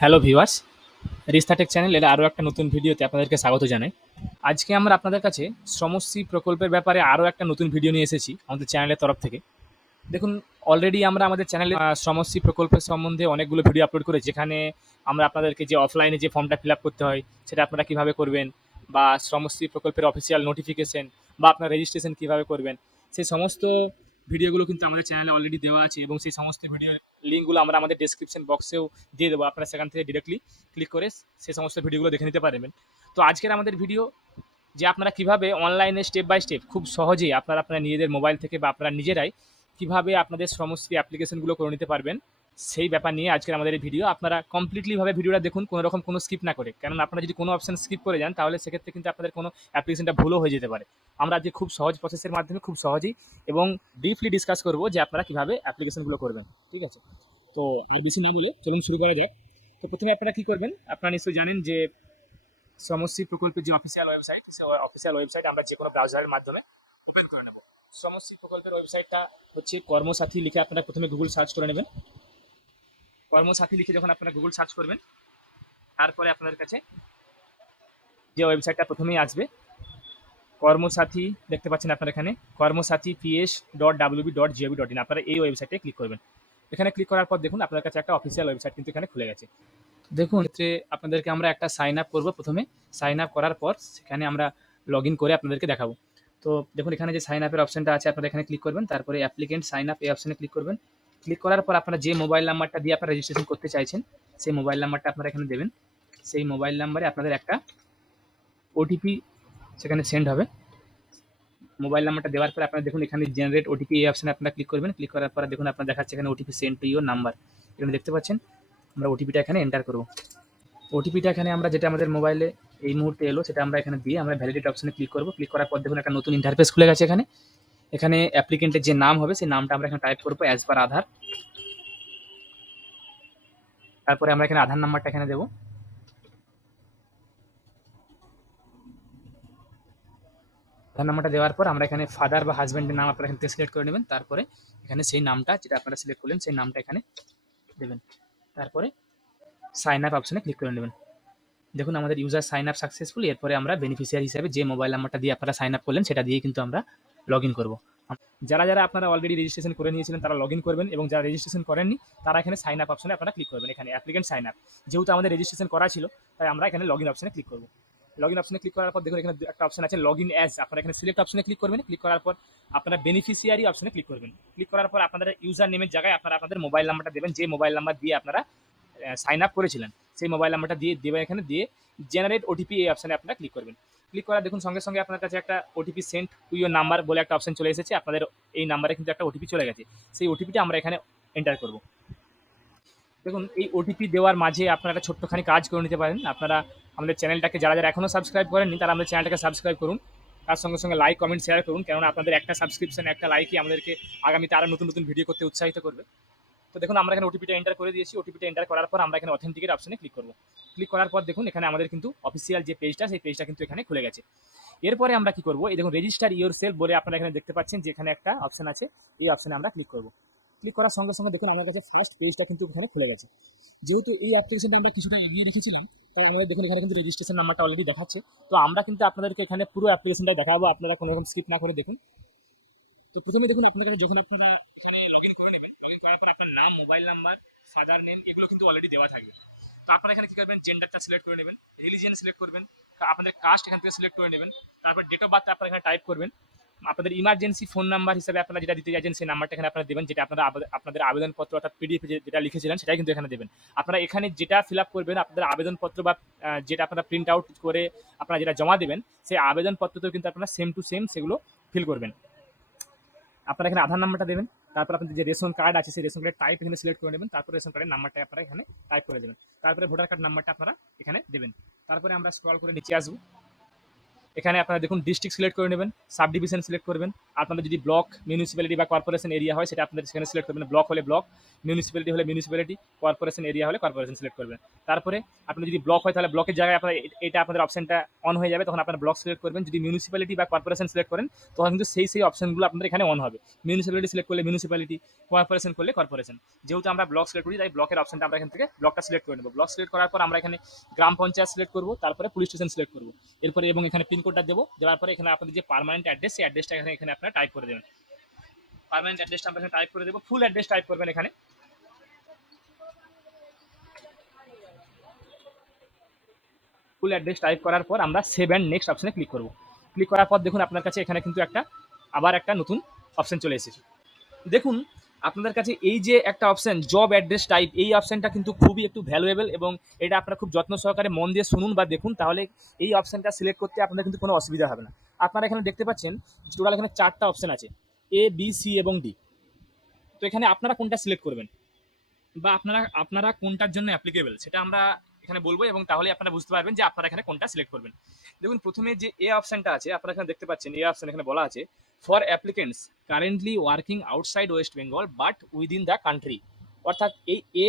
Hello viewers, রিস্তা take চ্যানেলের আরও একটা নতুন ভিডিওতে আপনাদেরকে স্বাগত জানাই। আজকে আমরা আপনাদের কাছে শ্রমশ্রী প্রকল্পের ব্যাপারে আরও একটা নতুন ভিডিও নিয়ে এসেছি আমাদের চ্যানেলের তরফ থেকে। দেখুন, অলরেডি আমরা আমাদের চ্যানেলে শ্রমশ্রী প্রকল্পের সম্বন্ধে অনেকগুলো ভিডিও আপলোড করেছি, যেখানে আমরা আপনাদেরকে যে অফলাইনে যে ফর্মটা ফিল আপ করতে হয় সেটা আপনারা কীভাবে করবেন, বা শ্রমশ্রী প্রকল্পের অফিসিয়াল নোটিফিকেশন বা আপনার রেজিস্ট্রেশন কীভাবে করবেন, সেই সমস্ত ভিডিওগুলো কিন্তু আমাদের চ্যানেলে অলরেডি দেওয়া আছে, এবং সেই সমস্ত ভিডিওর লিঙ্কগুলো আমরা আমাদের ডেসক্রিপশন বক্সেও দিয়ে দেবো। আপনারা সেখান থেকে ডিরেক্টলি ক্লিক করে সেই সমস্ত ভিডিওগুলো দেখে নিতে পারবেন। তো আজকের আমাদের ভিডিও, যে আপনারা কিভাবে অনলাইনে স্টেপ বাই স্টেপ খুব সহজেই আপনারা আপনার নিজেদের মোবাইল থেকে বা আপনারা নিজেরাই কিভাবে আপনাদের শ্রমশ্রী অ্যাপ্লিকেশনগুলো করে নিতে পারবেন, সেই ব্যাপার নিয়ে আজকের আমাদের এই ভিডিও। আপনারা কমপ্লিটলিভাবে ভিডিওটা দেখুন, কোনো রকম কোনো স্কিপ না করে, কারণ আপনারা যদি কোনো অপশন স্কিপ করে যান তাহলে সেক্ষেত্রে কিন্তু আপনাদের কোনো অ্যাপ্লিকেশনটা ভুলও হয়ে যেতে পারে। আমরা আজকে খুব সহজ প্রসেসের মাধ্যমে খুব সহজেই এবং ডিপলি ডিসকাস করব যে আপনারা কিভাবে অ্যাপ্লিকেশনগুলো করবেন। ঠিক আছে, তো আর বেশি না বলে চলুন শুরু করা যাক। তো প্রথমে আপনারা কি করবেন, আপনারা নিশ্চয়ই জানেন যে শ্রমশ্রী প্রকল্পের যে অফিসিয়াল ওয়েবসাইট, সেই অফিসিয়াল ওয়েবসাইট আমরা যে কোনো ব্রাউজারের মাধ্যমে ওপেন করে নেব। শ্রমশ্রী প্রকল্পের ওয়েবসাইটটা হচ্ছে কর্মসাথী লিখে আপনারা প্রথমে গুগল সার্চ করে নেবেন। কর্মসাথী লিখে যখন আপনারা গুগল সার্চ করবেন, তারপরে আপনাদের কাছে যে ওয়েবসাইটটা প্রথমেই আসবে, কর্মসাথী দেখতে পাচ্ছেন আপনারা এখানে, কর্মসাথী ps.wb.gov.in, আপনারা এই ওয়েবসাইটে ক্লিক করবেন। এখানে ক্লিক করার পর দেখুন আপনার কাছে একটা অফিসিয়াল ওয়েবসাইট কিন্তু এখানে খুলে গেছে। দেখুন, ক্ষেত্রে আপনাদেরকে আমরা একটা সাইন আপ করবো। প্রথমে সাইন আপ করার পর সেখানে আমরা লগ ইন করে আপনাদেরকে দেখাবো। তো দেখুন, এখানে যে সাইন আপের অপশনটা আছে আপনারা এখানে ক্লিক করবেন, তারপরে অ্যাপ্লিকেন্ট সাইন আপ এই অপশনে ক্লিক করবেন। ক্লিক করার পর আপনারা যে মোবাইল নাম্বারটা দিয়ে আপনারা রেজিস্ট্রেশন করতে চাইছেন সেই মোবাইল নাম্বারটা আপনারা এখানে দেবেন। সেই মোবাইল নাম্বারে আপনাদের একটা ওটিপি সেখানে সেন্ড হবে। মোবাইল নাম্বারটা দেওয়ার পর আপনারা দেখুন এখানে জেনারেট ওটিপি এই অপশনে আপনারা ক্লিক করবেন। ক্লিক করার পর দেখুন আপনার দেখাচ্ছে এখানে OTP send to your number, এখানে দেখতে পাচ্ছেন। আমরা ওটিপিটা এখানে এন্টার করব। ওটিপিটা এখানে আমরা যেটা আমাদের মোবাইলে এই মুহূর্তে এলো সেটা আমরা এখানে দিয়ে আমরা ভ্যালিডেট অপশনে ক্লিক করব। ক্লিক করার পর দেখুন একটা নতুন ইন্টারফেস খুলে গেছে। এখানে এখানে অ্যাপ্লিকেন্টের যে নাম হবে সেই নামটা আমরা এখানে টাইপ করবো অ্যাজ পার আধার। তারপরে আমরা এখানে আধার নাম্বারটা এখানে দেবো। আধার নাম্বারটা দেওয়ার পর আমরা এখানে ফাদার বা হাজব্যান্ডের নাম আপনারা এখান থেকে সিলেক্ট করে নেবেন। তারপরে এখানে সেই নামটা যেটা আপনারা সিলেক্ট করলেন সেই নামটা এখানে দেবেন। তারপরে সাইন আপ অপশনে ক্লিক করে নেবেন। দেখুন আমাদের ইউজার সাইন আপ সাকসেসফুল। এরপরে আমরা বেনিফিশিয়ারি হিসেবে যে মোবাইল নাম্বারটা দিয়ে আপনারা সাইন আপ করলেন সেটা দিয়ে কিন্তু আমরা লগ ইন করবো। যারা যারা আপনারা অলরেডি রেজিস্ট্রেশন করে নিয়েছিলেন তারা লগ ইন করবেন, এবং যারা রেজিস্ট্রেশন করেননি তারা এখানে সাইন আপ অপশনে আপনারা ক্লিক করবেন। এখানে অ্যাপ্লিকেন্ট সাইন আপ, যেহেতু আমাদের রেজিস্ট্রেশন করা ছিল তাই আমরা এখানে লগ ইন অপশনে ক্লিক করবো। লগ ইন অপশনে ক্লিক করার পর দেখুন এখানে একটা অপশন আছে লগ ইন অ্যাজ, আপনারা এখানে সিলেক্ট অপশনে ক্লিক করবেন। ক্লিক করার পর আপনারা বেনিফিশিয়ারি অপশনে ক্লিক করবেন। ক্লিক করার পর আপনাদের ইউজার নেমের জায়গায় আপনারা আপনাদের মোবাইল নাম্বারটা দেবেন, যে মোবাইল নাম্বার দিয়ে আপনারা সাইন আপ করেছিলেন সেই মোবাইল নাম্বারটা দিয়ে দেবেন। এখানে দিয়ে জেনারেট ওটিপি এই অপশনে আপনারা ক্লিক করবেন। ক্লিক করা দেখুন সঙ্গে সঙ্গে আপনার কাছে একটা OTP send to your number বলে একটা অপশন চলে এসেছে। আপনাদের এই নাম্বারে কিন্তু একটা ওটিপি চলে গেছে, সেই ওটিপিটা আমরা এখানে এন্টার করব। দেখুন এই ওটিপি দেওয়ার মাঝে আপনারা একটা ছোট্টখানি কাজ করে নিতে পারেন। আপনারা আমাদের চ্যানেলটাকে যারা যারা এখনও সাবস্ক্রাইব করেননি তারা আমাদের চ্যানেলটাকে সাবস্ক্রাইব করুন। তার সঙ্গে সঙ্গে লাইক কমেন্ট শেয়ার করুন, কেননা আপনাদের একটা সাবস্ক্রিপশন একটা লাইকই আমাদেরকে আগামীতে আরও নতুন নতুন ভিডিও করতে উৎসাহিত করবে। তো দেখুন আমরা এখানে ওটিপিটা এন্টার করে দিয়েছি। ওটিপিটা এন্টার করার পর আমরা এখানে অথেন্টিকেট অপশনে ক্লিক করব। ক্লিক করার পর দেখুন এখানে আমাদের কিন্তু অফিসিয়াল যে পেজটা সেই পেজটা কিন্তু এখানে খুলে গেছে। এরপরে আমরা কি করব, এই দেখুন রেজিস্টার ইওর সেলফ বলে আপনারা এখানে দেখতে পাচ্ছেন যে এখানে একটা অপশন আছে, এই অপশনে আমরা ক্লিক করব। ক্লিক করার সঙ্গে সঙ্গে দেখুন আমার কাছে ফার্স্ট পেজটা কিন্তু এখানে খুলে গেছে। যেহেতু এই অ্যাপ্লিকেশনটা আমরা কিছুটা এগিয়ে রেখেছিলাম তাই আমাদের দেখুন এখানে কিন্তু রেজিস্ট্রেশন নাম্বারটা অলরেডি দেখাচ্ছে। তো আমরা কিন্তু আপনাদেরকে এখানে পুরো অ্যাপ্লিকেশনটা দেখাবো, আপনারা কোনো রকম স্কিপ না করে দেখুন। তো প্রথমে দেখুন আপনার কাছে যখন আপনারা এখানে লগ ইন করে নেবেন, লগ ইন করার পর আপনার নাম, মোবাইল নাম্বার, ফাদার নেম এগুলো কিন্তু অলরেডি দেওয়া থাকবে। তো আপনারা এখানে কি করবেন, জেন্ডারটা সিলেক্ট করে নেবেন, রিলিজিয়ন সিলেক্ট করবেন, আপনাদের কাস্ট এখান থেকে সিলেক্ট করে নেবেন। তারপর ডেট অফ বার্থ আপনারা এখানে টাইপ করবেন। আপনাদের ইমার্জেন্সি ফোন নাম্বার হিসেবে আপনারা যেটা দিতে চাইছেন সেই নাম্বারটা এখানে আপনারা দেবেন, যেটা আপনারা আপনাদের আবেদনপত্র অর্থাৎ পিডিএফ যেটা লিখেছিলেন সেটাই কিন্তু এখানে দেবেন। আপনারা এখানে যেটা ফিল আপ করবেন আপনাদের আবেদনপত্র বা যেটা আপনারা প্রিন্ট আউট করে আপনারা যেটা জমা দেবেন সেই আবেদনপত্রতেও কিন্তু আপনারা সেম টু সেম সেগুলো ফিল করবেন। আপনারা এখানে আধার নাম্বারটা দেবেন। তারপর আপনাদের যে রেশন কার্ড আছে সেই রেশন কার্ডের টাইপ এখানে সিলেক্ট করে নেবেন। তারপর রেশন কার্ডের নাম্বারটা আপনারা এখানে টাইপ করে দেবেন। তারপরে ভোটার কার্ড নাম্বারটা আপনারা এখানে দেবেন। তারপরে আমরা স্ক্রল করে নিচে আসবো। এখানে আপনারা দেখুন ডিস্ট্রিক্ট সিলেক্ট করে নেবেন, সাব ডিভিশন সিলেক্ট করবেন। আপনাদের যদি ব্লক, মিউনিসিপ্যালিটি বা কর্পোরেশন এরিয়া হয় সেটা আপনাদের সেখানে সিলেক্ট করবেন। ব্লক হলে ব্লক, মিউনিসিপ্যালিটি হলে মিউনিসিপ্যালিটি, কর্পোরেশন এরিয়া হলে কর্পোরেশন সিলেক্ট করবেন। তারপরে আপনি যদি ব্লক হয় তাহলে ব্লকের জায়গায় আপনার এটা আপনাদের অপশনটা অন হয়ে যাবে, তখন আপনারা ব্লক সিলেক্ট করবেন। যদি মিউনিসিপ্যালিটি বা কর্পোরেশন সিলেক্ট করেন তখন কিন্তু সেই অপশনগুলো আপনাদের এখানে অন হবে। মিউনিসিপ্যালিটি সিলেক্ট করলে মিউনিসিপ্যালিটি, কর্পোরেশন করলে কর্পোরেশন। যেহেতু আমরা ব্লক সিলেক্ট করি তাই ব্লকের অপশনটা আমরা এখান থেকে ব্লকটা সিলেক্ট করে নেব। ব্লক সিলেক্ট করার পর আমরা এখানে গ্রাম পঞ্চায়েত সিলেক্ট করব, তারপরে পুলিশ স্টেশন সিলেক্ট করব। এরপরে এবং এখানে পিনকোডটা দেবো, দেওয়ার পরে এখানে আপনাদের যে পার্মানেন্ট অ্যাড্রেস, সেই অ্যাড্রেসটা এখানে আপনারা টাইপ করে দেবেন। পার্মানেন্ট অ্যাড্রেসটা আমরা এখানে টাইপ করে দেবো, ফুল অ্যাড্রেস টাইপ করবেন এখানে। ফুল অ্যাড্রেস টাইপ করার পর আমরা সেভ অ্যান্ড নেক্সট অপশনে ক্লিক করব। ক্লিক করার পর দেখুন আপনার কাছে এখানে কিন্তু আবার একটা নতুন অপশন চলে এসেছে। দেখুন আপনাদের কাছে এই যে একটা অপশন জব অ্যাড্রেস টাইপ, এই অপশনটা কিন্তু খুবই একটু ভ্যালুয়েবল, এবং এটা আপনারা খুব যত্ন সহকারে মন দিয়ে শুনুন বা দেখুন, তাহলে এই অপশনটা সিলেক্ট করতে আপনাদের কিন্তু কোনো অসুবিধা হবে না। আপনারা এখানে দেখতে পাচ্ছেন টোটাল এখানে 4টা অপশন আছে, এ বি সি এবং ডি। তো এখানে আপনারা কোনটা সিলেক্ট করবেন বা আপনারা কোনটার জন্য অ্যাপ্লিকেবল সেটা আমরা এখানে বলবো, এবং তাহলে আপনারা বুঝতে পারবেন যে আপনারা এখানে কোনটা সিলেক্ট করবেন। দেখুন প্রথমে যে এ অপশনটা আছে আপনারা এখানে দেখতে পাচ্ছেন, এ অপশন এখানে বলা আছে for applicants currently working outside West Bengal but within the country. অর্থাৎ এই এ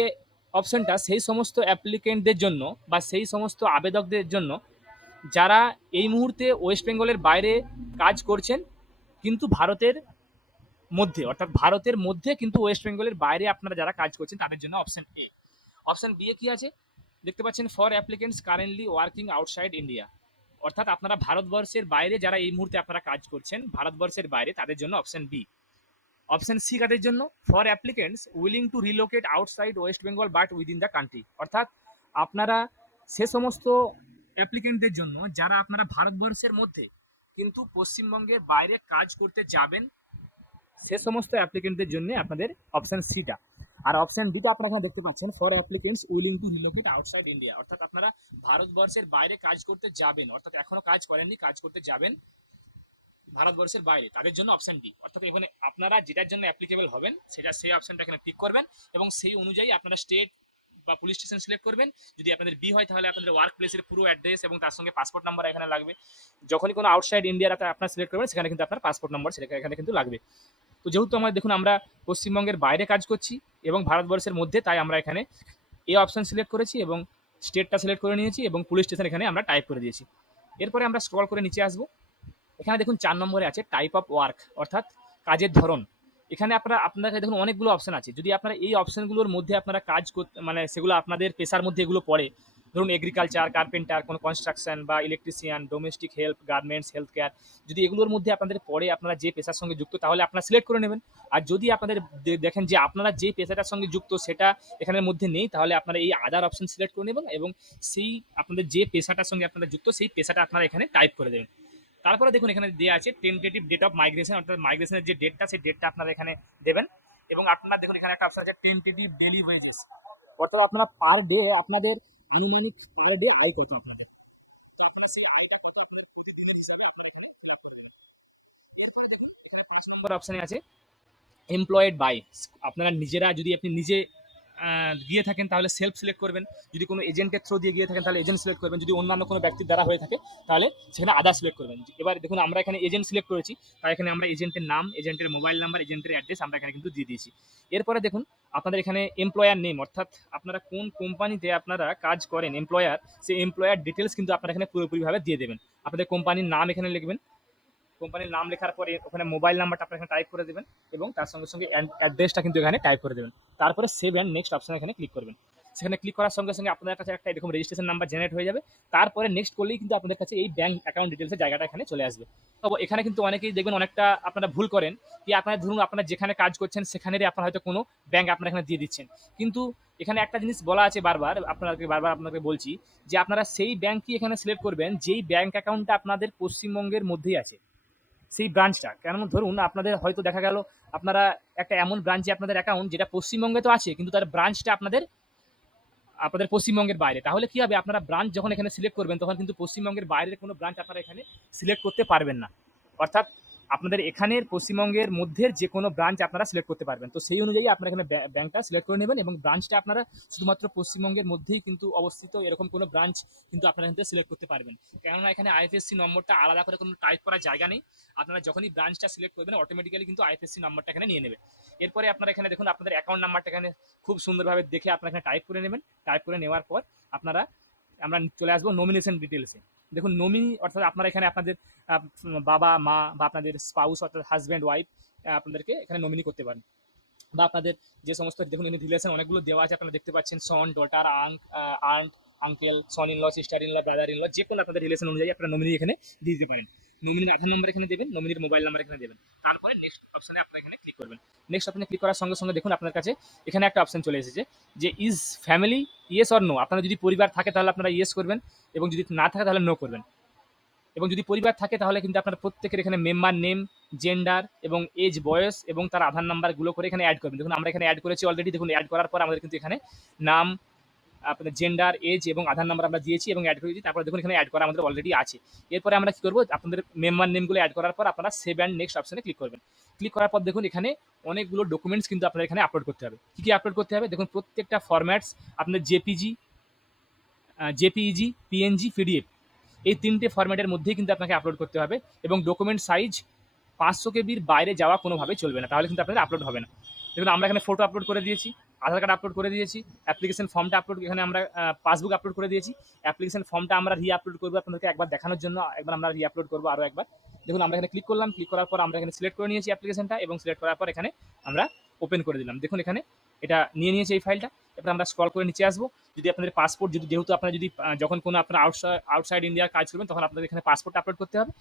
অপশনটা সেই সমস্ত অ্যাপ্লিকেন্টদের জন্য বা সেই সমস্ত আবেদকদের জন্য যারা এই মুহূর্তে ওয়েস্ট বেঙ্গলের বাইরে কাজ করছেন কিন্তু ভারতের মধ্যে, অর্থাৎ ভারতের মধ্যে কিন্তু ওয়েস্ট বেঙ্গলের বাইরে আপনারা যারা কাজ করছেন তাদের জন্য option A. Option B A কি আছে দেখতে পাচ্ছেন, for applicants currently working outside India. অর্থাৎ আপনারা ভারতবর্ষের বাইরে যারা এই মুহূর্তে আপনারা কাজ করছেন ভারতবর্ষের বাইরে তাদের জন্য অপশন বি। অপশন সি কাদের জন্য, for applicants willing to relocate outside West Bengal but within the country. অর্থাৎ আপনারা সে সমস্ত অ্যাপ্লিকেন্টদের জন্য যারা আপনারা ভারতবর্ষের মধ্যে কিন্তু পশ্চিমবঙ্গের বাইরে কাজ করতে যাবেন, সে সমস্ত অ্যাপ্লিকেন্টদের জন্য আপনাদের অপশন সিটা। আর অপশন ডিটা আপনারা এখানে দেখতে পাচ্ছেন, for applicants willing to relocate outside India. অর্থাৎ আপনারা ভারতবর্ষের বাইরে কাজ করতে যাবেন, অর্থাৎ এখনো কাজ করেননি, কাজ করতে যাবেন ভারতবর্ষের বাইরে, তাদের জন্য অপশন ডি। অর্থাৎ এখানে আপনারা যেটার জন্য অ্যাপ্লিকেবল হবেন সেটা সেই অপশনটা এখানে টিক করবেন, এবং সেই অনুযায়ী আপনারা স্টেট বা পুলিশ স্টেশন সিলেক্ট করবেন। যদি আপনাদের বি হয় তাহলে আপনাদের ওয়ার্ক প্লেসের পুরো অ্যাড্রেস এবং তার সঙ্গে পাসপোর্ট নাম্বার এখানে লাগবে। যখনই কোনো আউটসাইড ইন্ডিয়ার আপনারা সিলেক্ট করবেন সেখানে কিন্তু আপনার পাসপোর্ট নাম্বার সেটা এখানে কিন্তু লাগবে। তো যেহেতু আমরা দেখুন আমরা পশ্চিমবঙ্গের বাইরে কাজ করছি এবং ভারতবর্ষের মধ্যে, তাই আমরা এখানে এ অপশন সিলেক্ট করেছি এবং স্টেটটা সিলেক্ট করে নিয়েছি এবং পুলিশ স্টেশন এখানে আমরা টাইপ করে দিয়েছি। এরপরে আমরা স্ক্রল করে নিচে আসবো। এখানে দেখুন 4 নম্বরে আছে টাইপ অফ ওয়ার্ক, অর্থাৎ কাজের ধরন। এখানে আপনাদের দেখুন অনেকগুলো অপশন আছে। যদি আপনারা এই অপশনগুলোর মধ্যে আপনারা কাজ করতে মানে সেগুলো আপনাদের পেশার মধ্যে এগুলো পড়ে, ধরুন এগ্রিকালচার, কার্পেন্টার, কোনো কনস্ট্রাকশন বা electrician, domestic help, garments, health care, যদি এগুলোর মধ্যে আপনাদের পড়ে আপনারা যে পেশার সঙ্গে যুক্ত তাহলে আপনারা সিলেক্ট করে নেবেন। আর যদি আপনাদের দেখেন যে আপনারা যে পেশাটার সঙ্গে যুক্ত সেটা এখানের মধ্যে নেই, তাহলে আপনারা এই আদার অপশন সিলেক্ট করে নেবেন এবং সেই আপনাদের যে পেশাটার সঙ্গে আপনারা যুক্ত সেই পেশাটা আপনারা এখানে টাইপ করে দেবেন। তারপরে দেখুন এখানে দেওয়া আছে টেন্টেটিভ ডেট অফ মাইগ্রেশন, অর্থাৎ মাইগ্রেশনের যে ডেটটা সেই ডেটটা আপনারা এখানে দেবেন। এবং আপনারা দেখুন এখানে একটা অপশন আছে টেন্টেটিভ ডেইলি ওয়েজেস, অর্থাৎ আপনারা পার ডে আপনাদের আনুমানিক পার ডে আয় কত আপনাদের, তো আপনারা সেই আয়টা কত আপনাদের প্রতিদিনের হিসাবে আপনারা এখানে ফিল আপ করবেন। এরপরে দেখুন এখানে 5 নম্বর অপশনে আছে এমপ্লয়েড বাই। আপনারা নিজেরা যদি আপনি নিজে গিয়ে থাকেন তাহলে সেলফ সিলেক্ট করবেন, যদি কোনো এজেন্টের থ্রু দিয়ে গিয়ে থাকেন তাহলে এজেন্ট সিলেক্ট করবেন, যদি অন্যান্য কোনো ব্যক্তির দ্বারা হয়ে থাকে তাহলে সেখানে আদার সিলেক্ট করবেন। এবার দেখুন আমরা এখানে এজেন্ট সিলেক্ট করেছি, তাই এখানে আমরা এজেন্টের নাম, এজেন্টের মোবাইল নাম্বার, এজেন্টের অ্যাড্রেস আমরা এখানে কিন্তু দিয়ে দিয়েছি। এরপরে দেখুন আপনাদের এখানে এমপ্লয়ার নেম, অর্থাৎ আপনারা কোন কোম্পানিতে আপনারা কাজ করেন এমপ্লয়ার, সেই এমপ্লয়ার ডিটেলস কিন্তু আপনারা এখানে পুরোপুরিভাবে দিয়ে দেবেন। আপনাদের কোম্পানির নাম এখানে লিখবেন, কোম্পানির নাম লেখার পরে ওখানে মোবাইল নাম্বারটা আপনারা এখানে টাইপ করে দেবেন এবং তার সঙ্গে সঙ্গে অ্যাড্রেসটা কিন্তু এখানে টাইপ করে দেবেন। তারপরে সেভ অ্যান্ড নেক্সট অপশন এখানে ক্লিক করবেন। সেখানে ক্লিক করার সঙ্গে সঙ্গে আপনাদের কাছে একটা এরকম রেজিস্ট্রেশন নাম্বার জেনারেট হয়ে যাবে। তারপরে নেক্সট করলেই কিন্তু আপনাদের কাছে এই ব্যাংক অ্যাকাউন্ট ডিটেলসের জায়গাটা এখানে চলে আসবে। তো এখানে কিন্তু অনেকেই দেখবেন অনেকটা আপনারা ভুল করেন, কি আপনারা ধরুন আপনারা যেখানে কাজ করছেন সেখানেরই আপনারা হয়তো কোনো ব্যাংক আপনারা এখানে দিয়ে দিচ্ছেন, কিন্তু এখানে একটা জিনিস বলা আছে বারবার আপনাকে বলছি যে আপনারা সেই ব্যাংকই এখানে সিলেক্ট করবেন যেই ব্যাংক অ্যাকাউন্টটা আপনাদের পশ্চিমবঙ্গের মধ্যেই আছে, সেই ব্রাঞ্চটা। কেন ধরুন আপনাদের হয়তো দেখা গেল আপনারা একটা এমন ব্রাঞ্চে আপনাদের অ্যাকাউন্ট যেটা পশ্চিমবঙ্গে তো আছে কিন্তু তার ব্রাঞ্চটা আপনাদের আপনাদের পশ্চিমবঙ্গের বাইরে, তাহলে কি হবে আপনারা ব্রাঞ্চ যখন এখানে সিলেক্ট করবেন তখন কিন্তু পশ্চিমবঙ্গের বাইরের কোনো ব্রাঞ্চ আপনারা এখানে সিলেক্ট করতে পারবেন না। অর্থাৎ আপনাদের এখানের পশ্চিমবঙ্গের মধ্যে যে কোনো ব্রাঞ্চ আপনারা সিলেক্ট করতে পারবেন। তো সেই অনুযায়ী আপনারা এখানে ব্যাংকটা সিলেক্ট করে নেবেন এবং ব্রাঞ্চটা আপনারা শুধুমাত্র পশ্চিমবঙ্গের মধ্যেই কিন্তু অবস্থিত এরকম কোনো ব্রাঞ্চ কিন্তু আপনারা এখান থেকে সিলেক্ট করতে পারবেন। কেননা এখানে আইএফএসসি নম্বরটা আলাদা করে কোনো টাইপ করার জায়গা নেই। আপনারা যখনই ব্রাঞ্চটা সিলেক্ট করবেন অটোমেটিক্যালি কিন্তু আইএফএসসি নম্বরটা এখানে নিয়ে নেবে। এরপরে আপনারা এখানে দেখুন আপনাদের অ্যাকাউন্ট নাম্বারটা এখানে খুব সুন্দরভাবে দেখে আপনারা এখানে টাইপ করে নেবেন। টাইপ করে নেওয়ার পর আমরা চলে আসবো নমিনেশন ডিটেলসে। দেখুন নমিনি অর্থাৎ আপনারা এখানে আপনাদের বাবা মা বা আপনাদের স্পাউস অর্থাৎ হাজব্যান্ড ওয়াইফ আপনাদেরকে এখানে নমিনি করতে পারেন, বা আপনাদের যে সমস্ত দেখুন এখানে রিলেশন অনেকগুলো দেওয়া আছে আপনারা দেখতে পাচ্ছেন, son daughter aunt uncle son in law sister in law brother in law, যে কোনো আপনাদের রিলেশন অনুযায়ী আপনারা নমিনি এখানে দিয়ে দিতে পারেন। নমিনির আধার নম্বর এখানে দেবেন, নমিনির মোবাইল নাম্বার এখানে দেবেন, তারপরে নেক্সট অপশনে আপনারা এখানে ক্লিক করবেন। নেক্সট অপশনে ক্লিক করার সঙ্গে সঙ্গে দেখুন আপনার কাছে এখানে একটা অপশন চলে এসেছে যে is family yes or no. আপনারা যদি পরিবার থাকে তাহলে আপনারা ইয়েস করবেন এবং যদি না থাকে তাহলে নো করবেন। এবং যদি পরিবার থাকে তাহলে কিন্তু আপনার প্রত্যেকের এখানে মেম্বার নেম, জেন্ডার এবং এজ বয়স এবং তার আধার নাম্বারগুলো করে এখানে অ্যাড করবেন। দেখুন আমরা এখানে অ্যাড করেছি অলরেডি। দেখুন অ্যাড করার পর আমাদের কিন্তু এখানে নাম, আপনাদের জেন্ডার, এজ এবং আধার নাম্বার আমরা দিয়েছি এবং অ্যাড করেছি। তারপরে দেখুন এখানে অ্যাড করা আমাদের অলরেডি আছে। এরপরে আমরা কী করবো, আপনাদের মেম্বার নেমগুলো অ্যাড করার পর আপনারা সেভ অ্যান্ড নেক্সট অপশনে ক্লিক করবেন। ক্লিক করার পর দেখুন এখানে অনেকগুলো ডকুমেন্টস কিন্তু আপনার এখানে আপলোড করতে হবে। কী কী আপলোড করতে হবে দেখুন, প্রত্যেকটা ফরম্যাটস আপনাদের জেপিইজি, পিএনজি, পিডিএফ এই 3টে ফরম্যাটের মধ্যেই কিন্তু আপনাকে আপলোড করতে হবে এবং ডকুমেন্ট সাইজ 500 কেবির বাইরে যাওয়া কোনোভাবেই চলবে না, তাহলে কিন্তু আপনাদের আপলোড হবে না। দেখুন আমরা এখানে ফটো আপলোড করে দিয়েছি, আধার কার্ড আপলোড করে দিয়েছি, অ্যাপ্লিকেশন ফর্মটা আপলোড, এখানে আমরা পাসবুক আপলোড করে দিয়েছি। অ্যাপ্লিকেশন ফর্মটা আমরা আপলোড করবো আপনাদেরকে একবার দেখানোর জন্য, একবার আমরা আপলোড করবো আরও একবার। দেখুন আমরা এখানে ক্লিক করলাম, ক্লিক করার পর আমরা এখানে সিলেক্ট করে নিয়েছি অ্যাপ্লিকেশনটা এবং সিলেক্ট করার পর এখানে আমরা ওপেন করে দিলাম। দেখুন এখানে এটা নিয়ে নিয়েছে এই ফাইলটা। এবার আমরা স্ক্রল করে নিচে আসবো। যদি আপনাদের পাসপোর্ট, যেহেতু আপনারা যদি যখন কোনো আপনারা আউটসাইড ইন্ডিয়ার কাজ করবেন তখন আপনাদের এখানে পাসপোর্ট আপলোড করতে হবে।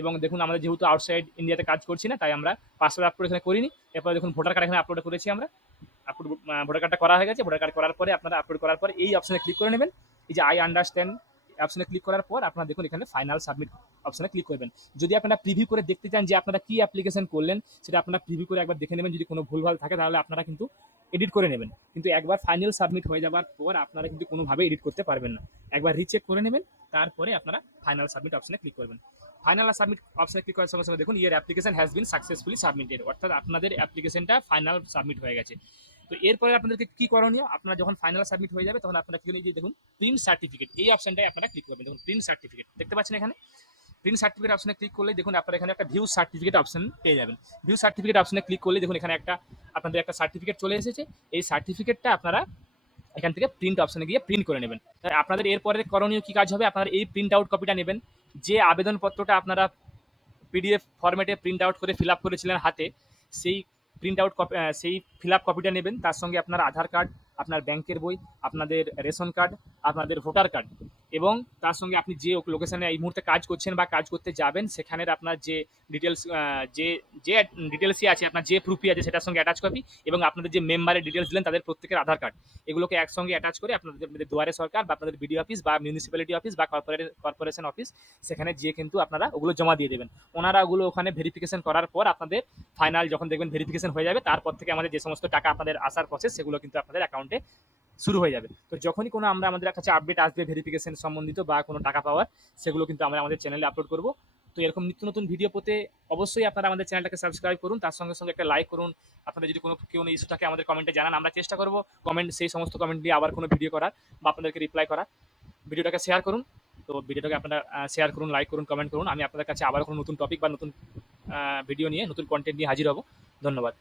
এবং দেখুন আমরা যেহেতু আউটসাইড ইন্ডিয়াতে কাজ করছি না তাই আমরা পাসপোর্ট আপলোড এখানে করিনি। এরপরে দেখুন ভোটার কার্ড এখানে আপলোড করেছি আমরা। ভোটার কার্ডটা করা হয়ে গেছে। ভোটার কার্ড করার পরে আপনারা আপলোড করার পরে এই অপশনে ক্লিক করে নেবেন। এই যে আই আন্ডারস্ট্যান্ড অপশনে ক্লিক করার পর আপনারা দেখুন এখানে ফাইনাল সাবমিট অপশনে ক্লিক করবেন। যদি আপনারা প্রিভিউ করে দেখতে চান যে আপনারা কি অ্যাপ্লিকেশন করলেন সেটা আপনারা প্রিভিউ করে একবার দেখে নেবেন। যদি কোনো ভুলভাল থাকে তাহলে আপনারা কিন্তু এডিট করে নেবেন, কিন্তু একবার ফাইনাল সাবমিট হয়ে যাওয়ার পর আপনারা কিন্তু কোনোভাবে এডিট করতে পারবেন না। একবার রিচেক করে নেবেন, তারপরে আপনারা ফাইনাল সাবমিট অপশনে ক্লিক করবেন। ফাইনাল সাবমিট অপশনে ক্লিক করার সঙ্গে সঙ্গে দেখুন your application has been successfully submitted, অর্থাৎ আপনাদের অ্যাপ্লিকেশনটা ফাইনাল সাবমিট হয়ে গেছে। তো এরপরে আপনাদেরকে কি করণীয়, আপনারা যখন ফাইনাল সাবমিট হয়ে যাবে তখন আপনারা কি করবেন, দেখুন প্রিন্ট সার্টিফিকেট এই অপশনটায় আপনারা ক্লিক করবেন। দেখুন প্রিন্ট সার্টিফিকেট দেখতে পাচ্ছেন এখানে। প্রিন্ট সার্টিফিকেট অপশনে ক্লিক করলে দেখুন আপনারা এখানে একটা ভিউ সার্টিফিকেট অপশন পেয়ে যাবেন। ভিউ সার্টিফিকেট অপশনে ক্লিক করলে দেখুন এখানে আপনাদের একটা সার্টিফিকেট চলে এসেছে। এই সার্টিফিকেটটা আপনারা এখান থেকে প্রিন্ট অপশনে গিয়ে প্রিন্ট করে নেবেন। আপনাদের এরপরে করণীয় কি কাজ হবে, আপনারা এই প্রিন্ট আউট কপিটা নেবেন। যে আবেদনপত্রটা আপনারা পিডিএফ ফরম্যাটে প্রিন্ট আউট করে ফিল আপ করেছিলেন হাতে, সেই প্রিন্ট আউট কপি, সেই ফিল আপ কপিটা নেবেন। তার সঙ্গে আপনার আধার কার্ড, আপনার ব্যাংকের বই, আপনাদের রেশন কার্ড, আপনাদের ভোটার কার্ড এবং তার সঙ্গে আপনি যে লোকেশনে এই মুহূর্তে কাজ করছেন বা কাজ করতে যাবেন সেখানের আপনার যে ডিটেলস, যে যে ডিটেলসই আছে, আপনার যে প্রুফই আছে সেটার সঙ্গে অ্যাটাচ কপি এবং আপনাদের যে মেম্বারের ডিটেলস দিলেন তাদের প্রত্যেকের আধার কার্ড, এগুলোকে একসঙ্গে অ্যাটাচ করে আপনাদের দুয়ারে সরকার বা আপনাদের বিডিও অফিস বা মিউনিসিপ্যালিটি অফিস বা কর্পোরেশন অফিস সেখানে গিয়ে কিন্তু আপনারা ওগুলো জমা দিয়ে দেবেন। ওনারা ওগুলো ওখানে ভেরিফিকেশন করার পর আপনাদের ফাইনাল যখন দেখবেন ভেরিফিকেশন হয়ে যাবে তারপর থেকে আমাদের যে সমস্ত টাকা আপনাদের আসার প্রসেস সেগুলো কিন্তু আপনাদের অ্যাকাউন্টে শুরু হয়ে যাবে। তো যখনই কোনো আমাদের কাছে আপডেট আসবে ভেরিফিকেশন সম্বন্ধিত বা কোনো টাকা পাওয়ার, সেগুলো কিন্তু আমরা আমাদের চ্যানেলে আপলোড করব। তো এরকম নিত্য নতুন ভিডিও পেতে অবশ্যই আপনারা আমাদের চ্যানেলটাকে সাবস্ক্রাইব করুন, তার সঙ্গে সঙ্গে একটা লাইক করুন। আপনাদের যদি কোনো ইস্যু থাকে আমাদের কমেন্টে জানান, আমরা চেষ্টা করব সেই সমস্ত কমেন্ট দিয়ে আবার কোনো ভিডিও করার বা আপনাদেরকে রিপ্লাই করার। ভিডিওটাকে শেয়ার করুন। তো ভিডিওটাকে আপনারা শেয়ার করুন, লাইক করুন, কমেন্ট করুন। আমি আপনাদের কাছে আবার কোনো নতুন টপিক বা নতুন ভিডিও নিয়ে, নতুন কন্টেন্ট নিয়ে হাজির হব। ধন্যবাদ।